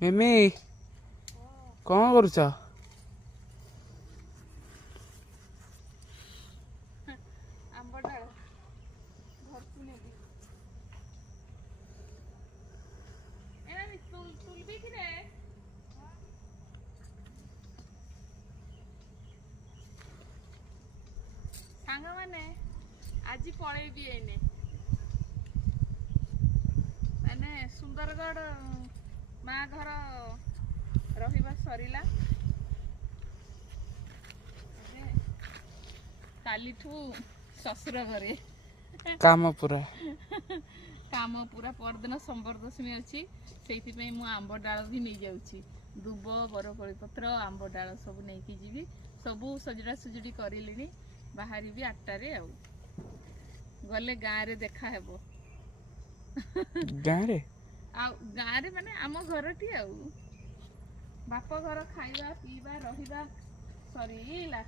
ମିମି କଣ କରୁଛ? ଆମ୍ବ ଡାଳ ଘରକୁ ନେବି। ତୁଲବି କିରେ ସାଙ୍ଗମାନେ ଆଜି ପଳେଇବି ଏଇନେ ମାନେ ସୁନ୍ଦରଗଡ଼ ମା ଘର ରହିବା ସରିଲା। କାଲିଠୁ ଶ୍ୱଶୁର ଘରେ କାମ ପୁରା କାମ ପୁରା। ପରଦିନ ସମ୍ବର ଦଶମୀ ଅଛି, ସେଇଥିପାଇଁ ମୁଁ ଆମ୍ବ ଡାଳ ବି ନେଇଯାଉଛି। ଦୁବ, ବରକୋଳି ପତ୍ର, ଆମ୍ବ ଡାଳ ସବୁ ନେଇକି ଯିବି। ସବୁ ସଜଡ଼ା ସଜଡ଼ି କରିଲିଣି, ବାହାରିବି 8ଟାରେ। ଆଉ ଗଲେ ଗାଁରେ ଦେଖାହେବ। ଗାଁରେ ଆଉ ଗାଁରେ ମାନେ ଆମ ଘରଟି ଆଉ ବାପ ଘର ଖାଇବା ପିଇବା ରହିବା ସରିଲା।